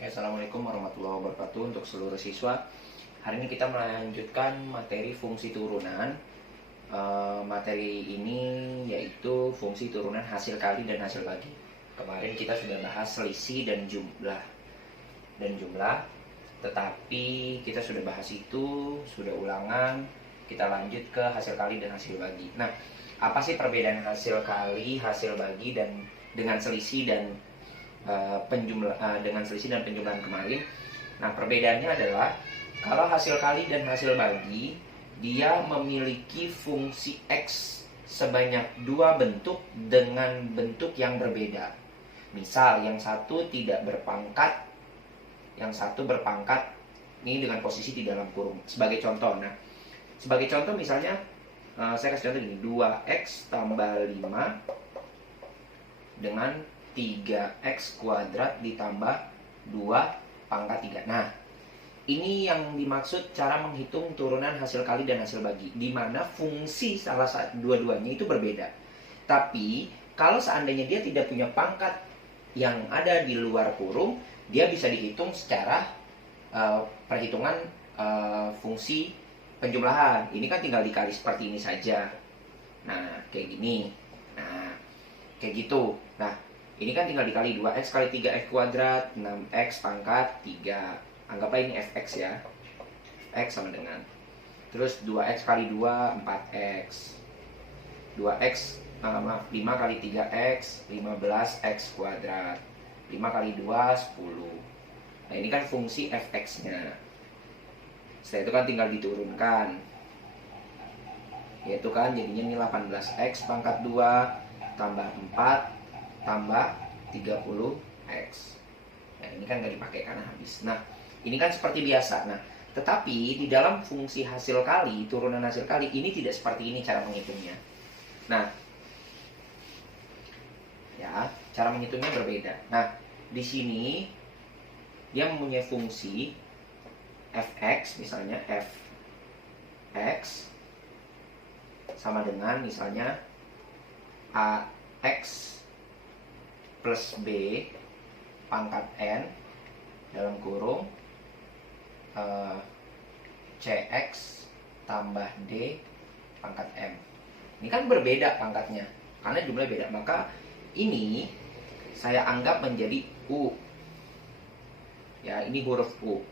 Assalamualaikum warahmatullahi wabarakatuh untuk seluruh siswa. Hari ini kita melanjutkan materi fungsi turunan. Materi ini yaitu fungsi turunan hasil kali dan hasil bagi. Kemarin kita sudah bahas selisih dan jumlah, tetapi kita sudah bahas itu, sudah ulangan. Kita lanjut ke hasil kali dan hasil bagi. Nah, apa sih perbedaan hasil kali, hasil bagi dan dengan selisih dan dengan selisih dan penjumlahan kemarin? Nah, perbedaannya adalah kalau hasil kali dan hasil bagi, dia memiliki fungsi X sebanyak dua bentuk dengan bentuk yang berbeda. Misal, yang satu tidak berpangkat, yang satu berpangkat, ini dengan posisi di dalam kurung. Sebagai contoh, misalnya, saya kasih contoh gini, 2x tambah 5 dengan 3x kuadrat ditambah 2 pangkat 3. Nah, ini yang dimaksud cara menghitung turunan hasil kali dan hasil bagi, di mana fungsi salah satu dua-duanya itu berbeda. Tapi, kalau seandainya dia tidak punya pangkat yang ada di luar kurung, dia bisa dihitung secara perhitungan fungsi penjumlahan. Ini kan tinggal dikali seperti ini saja. Nah, kayak gini. Nah, kayak gitu. Nah, ini kan tinggal dikali 2x kali 3x kuadrat, 6x pangkat 3. Anggap aja ini fx ya. X sama dengan. Terus 2x kali 2, 4x. 5 kali 3x, 15x kuadrat. 5 kali 2, 10. Nah, ini kan fungsi fx-nya. Setelah itu kan tinggal diturunkan. Yaitu kan jadinya ini 18x pangkat 2 tambah 4 tambah 30x. Nah, ini kan nggak dipakai karena habis. Nah, ini kan seperti biasa. Nah, tetapi di dalam fungsi hasil kali, turunan hasil kali, ini tidak seperti ini cara menghitungnya. Nah, ya, cara menghitungnya berbeda. Nah, di sini dia mempunyai fungsi fx, misalnya fx sama dengan misalnya ax plus b pangkat n dalam kurung cx tambah d pangkat m. Ini kan berbeda pangkatnya karena jumlahnya beda, maka ini saya anggap menjadi u. Ya, ini huruf u.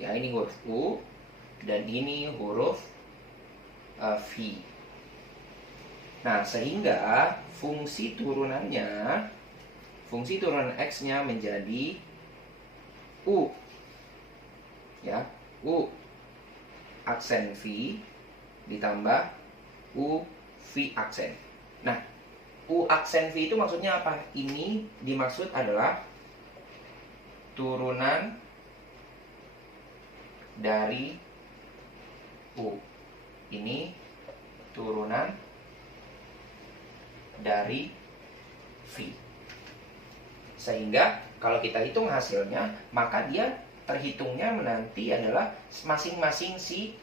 Ya, ini huruf u dan ini huruf v. Nah, sehingga fungsi turunan x-nya menjadi u. Ya, u aksen v ditambah u v aksen. Nah, u aksen v itu maksudnya apa? Ini dimaksud adalah turunan dari u. Ini turunan dari v. Sehingga kalau kita hitung hasilnya, maka dia terhitungnya nanti adalah masing-masing si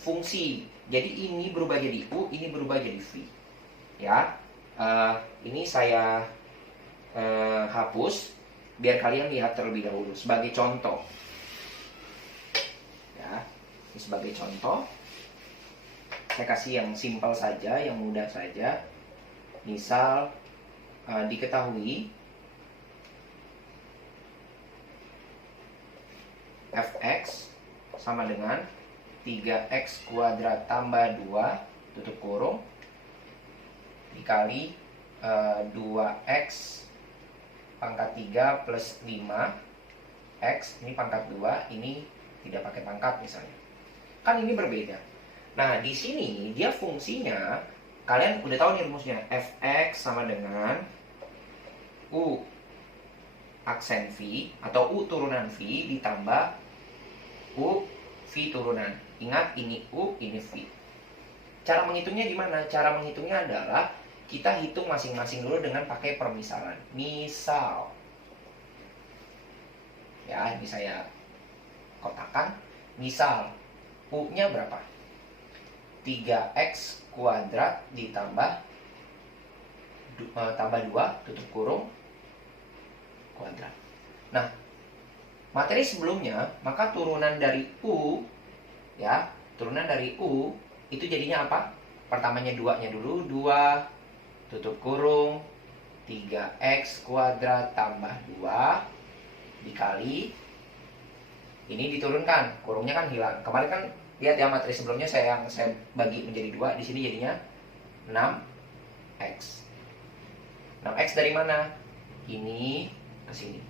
fungsi. Jadi ini berubah jadi u, ini berubah jadi v. Ya, ini saya hapus biar kalian lihat terlebih dahulu sebagai contoh. Ya, ini sebagai contoh. Saya kasih yang simpel saja, yang mudah saja. Misal diketahui fx sama dengan 3x kuadrat tambah 2 tutup kurung dikali 2x pangkat 3 plus 5x, ini pangkat 2, ini tidak pakai pangkat misalnya. Kan ini berbeda. Nah, di sini dia fungsinya, kalian udah tahu nih rumusnya, fx sama dengan u aksen v atau u turunan v ditambah u v turunan. Ingat, ini u, ini v. Cara menghitungnya gimana? Cara menghitungnya adalah kita hitung masing-masing dulu dengan pakai permisalan. Misal, ya, ini saya kotakan. Misal, u-nya berapa? 3x kuadrat ditambah tambah 2 tutup kurung kuadrat. Nah, materi sebelumnya, maka turunan dari U, ya, turunan dari U itu jadinya apa? Pertamanya 2-nya dulu, 2 tutup kurung 3x kuadrat tambah 2 dikali, ini diturunkan, kurungnya kan hilang. Kemarin kan lihat ya materi sebelumnya saya bagi menjadi 2, di sini jadinya 6x. 6x dari mana? Ini ke sini.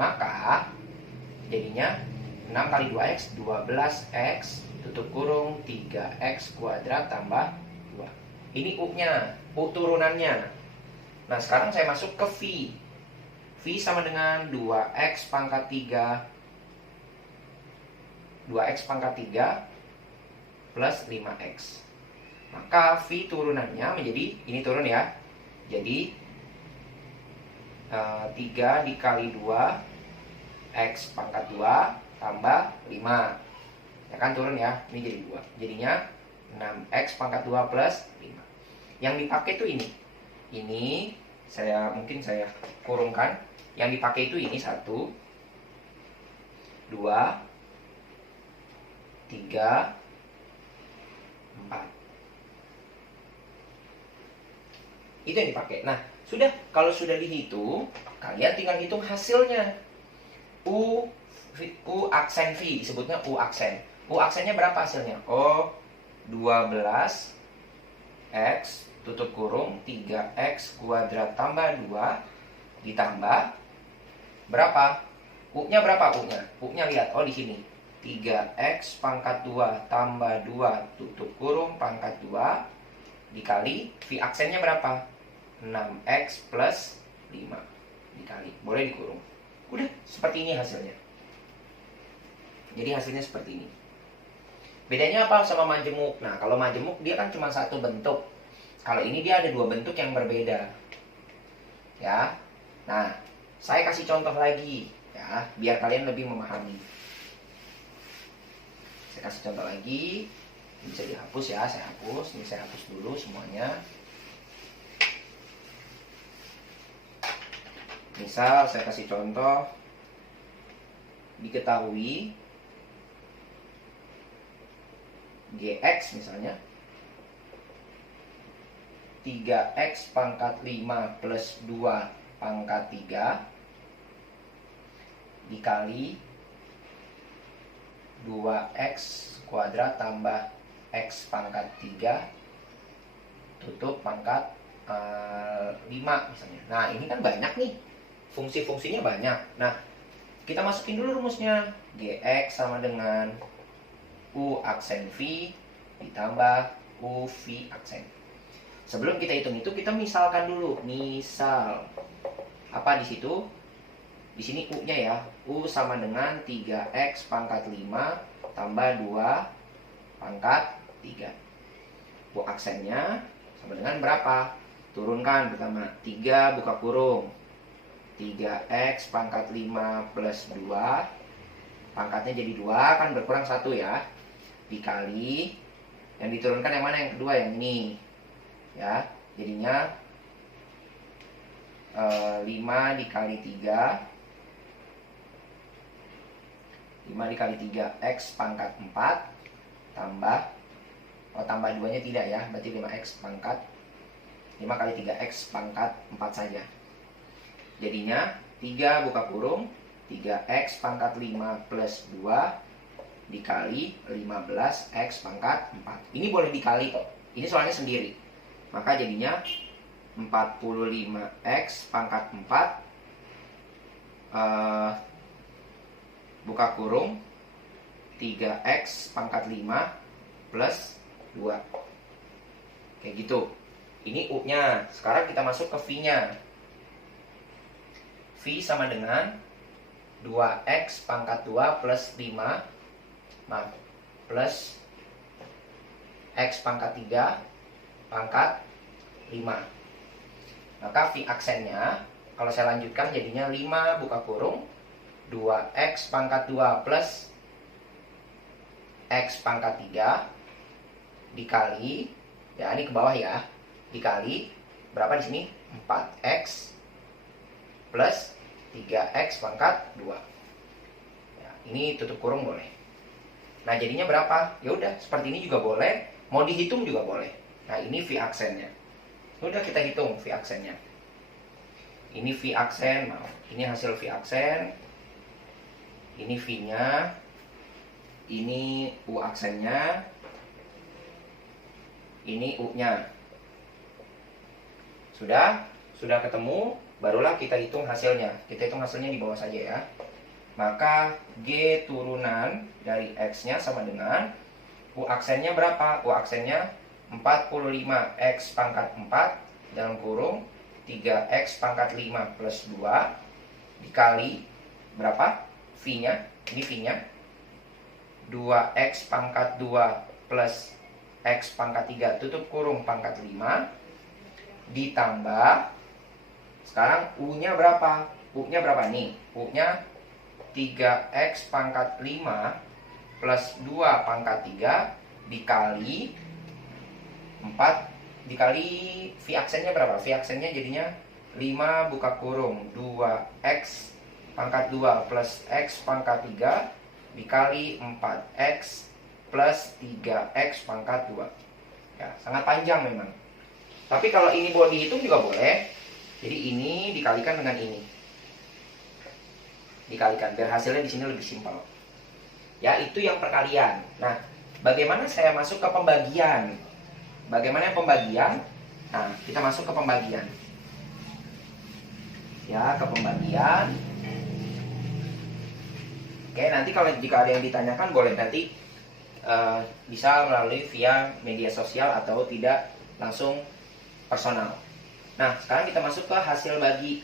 Maka jadinya 6 kali 2x 12x tutup kurung 3x kuadrat tambah 2. Ini U-nya, U turunannya. Nah, sekarang saya masuk ke V. V sama dengan 2x pangkat 3 plus 5x. Maka V turunannya menjadi, ini turun ya, jadi 3 dikali 2 x pangkat 2 tambah 5, ya kan, turun ya, ini jadi 2, jadinya 6x pangkat 2 plus 5. Yang dipakai itu ini mungkin saya kurungkan. Yang dipakai itu ini 1 2 3 4. Itu yang dipakai. Nah, kalau sudah dihitung, kalian tinggal hitung hasilnya. U aksen V, disebutnya U aksen. U aksennya berapa hasilnya? Oh, 12x tutup kurung 3x kuadrat tambah 2 ditambah berapa? U-nya berapa U-nya? U-nya lihat, oh di sini. 3x pangkat 2 tambah 2 tutup kurung pangkat 2 dikali V aksennya berapa? 6x plus 5 dikali, boleh dikurung. Udah, seperti ini hasilnya. Jadi hasilnya seperti ini. Bedanya apa sama majemuk? Nah, kalau majemuk dia kan cuma satu bentuk. Kalau ini dia ada dua bentuk yang berbeda. Ya. Nah, saya kasih contoh lagi ya, biar kalian lebih memahami. Saya kasih contoh lagi. Ini bisa dihapus ya, saya hapus. Ini saya hapus dulu semuanya. Misal saya kasih contoh, diketahui Gx misalnya 3x pangkat 5 plus 2 pangkat 3 dikali 2x kuadrat tambah x pangkat 3 tutup pangkat 5 misalnya. Nah, ini kan banyak nih, fungsi-fungsinya banyak. Nah, kita masukin dulu rumusnya. Gx sama dengan U aksen V ditambah U V aksen. Sebelum kita hitung itu, kita misalkan dulu. Misal apa di situ? Di sini U-nya ya. U sama dengan 3x pangkat 5 tambah 2 pangkat 3. U aksennya sama dengan berapa? Turunkan pertama. 3 buka kurung 3x pangkat 5 plus 2, pangkatnya jadi 2, kan berkurang 1 ya, dikali, yang diturunkan yang mana? Yang kedua, yang ini ya, jadinya 5 dikali 3 x pangkat 4 tambah, tambah 2 nya tidak ya, berarti 5x pangkat 5 kali 3x pangkat 4 saja. Jadinya 3 buka kurung 3x pangkat 5 plus 2 dikali 15x pangkat 4. Ini boleh dikali kok, ini soalnya sendiri. Maka jadinya 45x pangkat 4 buka kurung 3x pangkat 5 plus 2. Kayak gitu. Ini U-nya. Sekarang kita masuk ke V-nya. V sama dengan 2x pangkat 2 plus 5 plus x pangkat 3 pangkat 5. Maka V aksennya, kalau saya lanjutkan jadinya 5 buka kurung 2x pangkat 2 plus x pangkat 3 dikali, ya ini ke bawah ya, dikali berapa di sini? 4x plus 3x pangkat 2. Ini tutup kurung boleh. Nah, jadinya berapa? Ya udah, seperti ini juga boleh. Mau dihitung juga boleh. Nah, ini V aksennya. Udah kita hitung V aksennya. Ini V aksen, nah, ini hasil V aksen. Ini V-nya. Ini U aksennya. Ini U-nya. Sudah ketemu, barulah kita hitung hasilnya. Kita hitung hasilnya di bawah saja ya. Maka G turunan dari X-nya sama dengan U aksennya berapa? U aksennya 45 X pangkat 4 dalam kurung 3X pangkat 5 plus 2 dikali berapa? V-nya, ini V-nya 2X pangkat 2 plus X pangkat 3 tutup kurung pangkat 5 ditambah, sekarang U-nya berapa? U-nya berapa nih? U-nya 3X pangkat 5 plus 2 pangkat 3 dikali 4 dikali V aksennya berapa? V aksennya jadinya 5 buka kurung 2X pangkat 2 plus X pangkat 3 dikali 4X plus 3X pangkat 2. Ya, sangat panjang memang. Tapi kalau ini boleh dihitung juga boleh. Jadi ini dikalikan dengan ini. Dikalikan biar hasilnya di sini lebih simpel. Ya, itu yang perkalian. Nah, bagaimana saya masuk ke pembagian? Bagaimana pembagian? Nah, kita masuk ke pembagian. Ya, ke pembagian. Oke, nanti kalau jika ada yang ditanyakan boleh nanti bisa melalui via media sosial atau tidak langsung personal. Nah, sekarang kita masuk ke hasil bagi.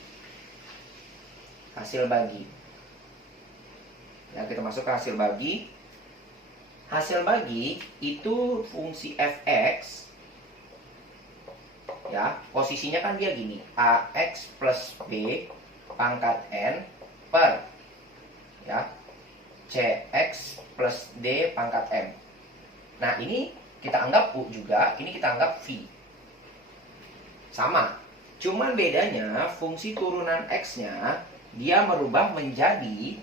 Hasil bagi. Ya, kita masuk ke hasil bagi. Hasil bagi itu fungsi fx. Ya, posisinya kan dia gini, ax plus b pangkat n per ya cx plus d pangkat m. Nah, ini kita anggap u juga, ini kita anggap v. Sama, cuman bedanya fungsi turunan x-nya dia merubah menjadi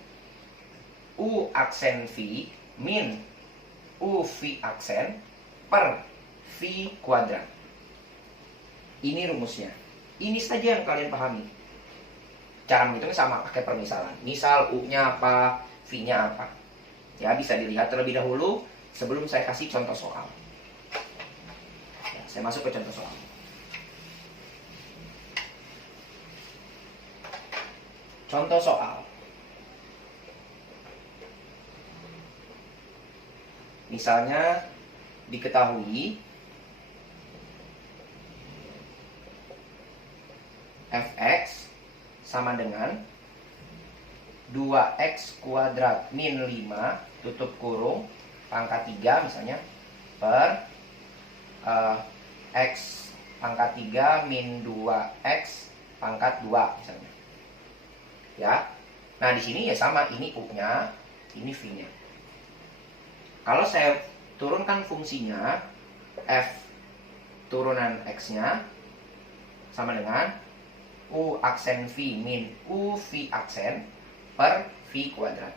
u aksen v min u v aksen per v kuadrat. Ini rumusnya. Ini saja yang kalian pahami. Cara menghitungnya sama, pakai permisalan. Misal U-nya apa, V-nya apa. Ya, bisa dilihat terlebih dahulu sebelum saya kasih contoh soal. Ya, saya masuk ke contoh soal. Contoh soal. Misalnya diketahui fx sama dengan 2x kuadrat min 5 tutup kurung pangkat 3 misalnya per x pangkat 3 min 2x pangkat 2 misalnya. Ya. Nah, di sini ya sama, ini u-nya, ini v-nya. Kalau saya turunkan fungsinya f turunan x-nya sama dengan u aksen v min u v aksen per v kuadrat.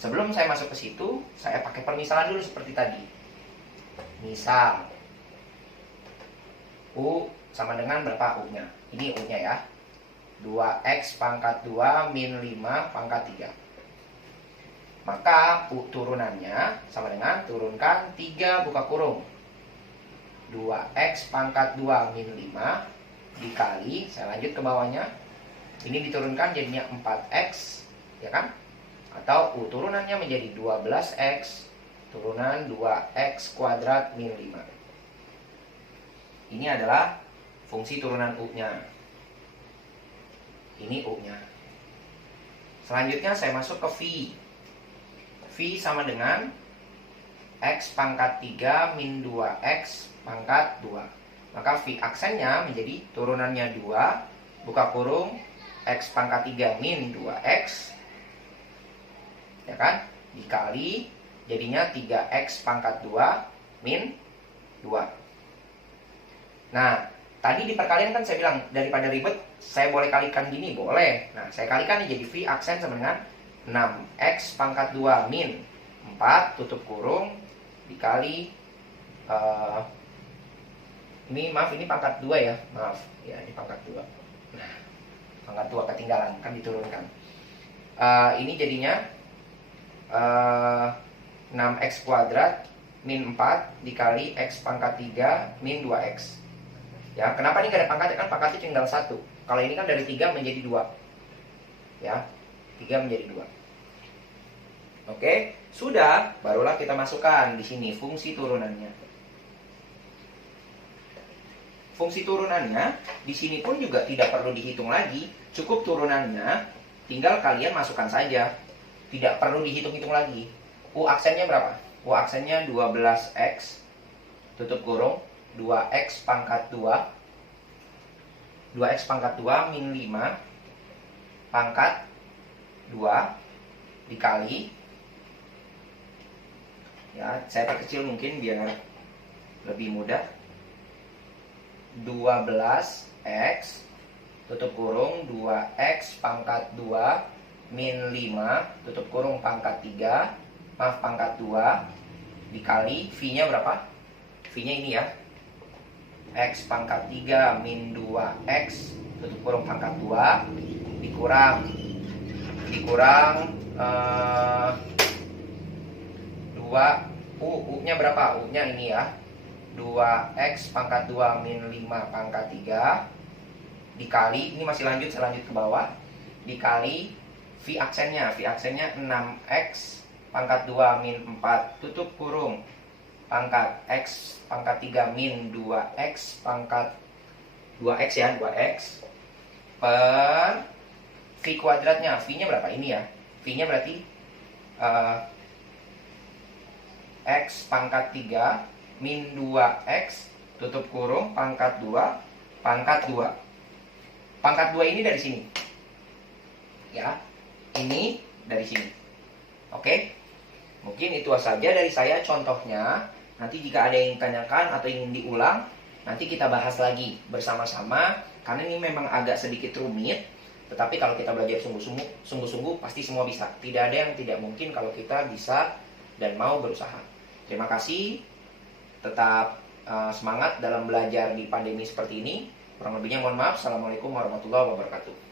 Sebelum saya masuk ke situ, saya pakai permisalan dulu seperti tadi. Misal u sama dengan berapa u-nya? Ini u-nya ya. 2x pangkat 2 min 5 pangkat 3. Maka u turunannya sama dengan turunkan 3 buka kurung 2x pangkat 2 min 5 dikali, saya lanjut ke bawahnya, ini diturunkan jadinya 4x, ya kan? Atau u turunannya menjadi 12x turunan 2x kuadrat min 5. Ini adalah fungsi turunan u-nya. Ini u-nya. Selanjutnya saya masuk ke v. V sama dengan x pangkat 3 min 2x pangkat 2. Maka v aksennya menjadi turunannya 2 buka kurung x pangkat 3 min 2x, ya kan, dikali jadinya 3x pangkat 2 min 2. Nah, tadi di perkalian kan saya bilang daripada ribet saya boleh kalikan gini, boleh. Nah, saya kalikan nih jadi v aksen sama dengan 6x pangkat 2 min 4 tutup kurung dikali ini pangkat 2 ya, maaf ya, ini pangkat 2. Nah, pangkat 2 ketinggalan, kan diturunkan. Ini jadinya 6x kuadrat min 4 dikali x pangkat 3 min 2x. Ya, kenapa ini gak ada pangkatnya? Kan pangkatnya tinggal 1. Kalau ini kan dari 3 menjadi 2. Ya, 3 menjadi 2. Oke, sudah, barulah kita masukkan di sini fungsi turunannya. Fungsi turunannya di sini pun juga tidak perlu dihitung lagi, cukup turunannya tinggal kalian masukkan saja. Tidak perlu dihitung-hitung lagi. U aksennya berapa? U aksennya 12x tutup kurung 2x pangkat 2 2x pangkat 2 min 5 pangkat 2 dikali, ya saya perkecil mungkin biar lebih mudah, 12x tutup kurung 2x pangkat 2 min 5 tutup kurung pangkat 3, maaf pangkat 2 dikali V-nya berapa? V-nya ini ya, x pangkat 3 min 2x tutup kurung pangkat 2 dikurang 2 U-nya berapa? U-nya ini ya, 2x pangkat 2 min 5 pangkat 3 dikali, ini masih lanjut, saya lanjut ke bawah, dikali V aksennya 6x pangkat 2 min 4 tutup kurung pangkat x pangkat 3 min 2x pangkat 2x ya, 2x per V kuadratnya, V-nya berapa? Ini ya, V-nya berarti x pangkat 3 min 2x tutup kurung pangkat 2 pangkat 2. Pangkat 2 ini dari sini. Ya, ini dari sini. Oke? Mungkin itu saja dari saya contohnya. Nanti jika ada yang ditanyakan atau ingin diulang, nanti kita bahas lagi bersama-sama. Karena ini memang agak sedikit rumit. Tetapi kalau kita belajar sungguh-sungguh pasti semua bisa. Tidak ada yang tidak mungkin kalau kita bisa dan mau berusaha. Terima kasih. Tetap semangat dalam belajar di pandemi seperti ini. Kurang lebihnya mohon maaf. Assalamualaikum warahmatullahi wabarakatuh.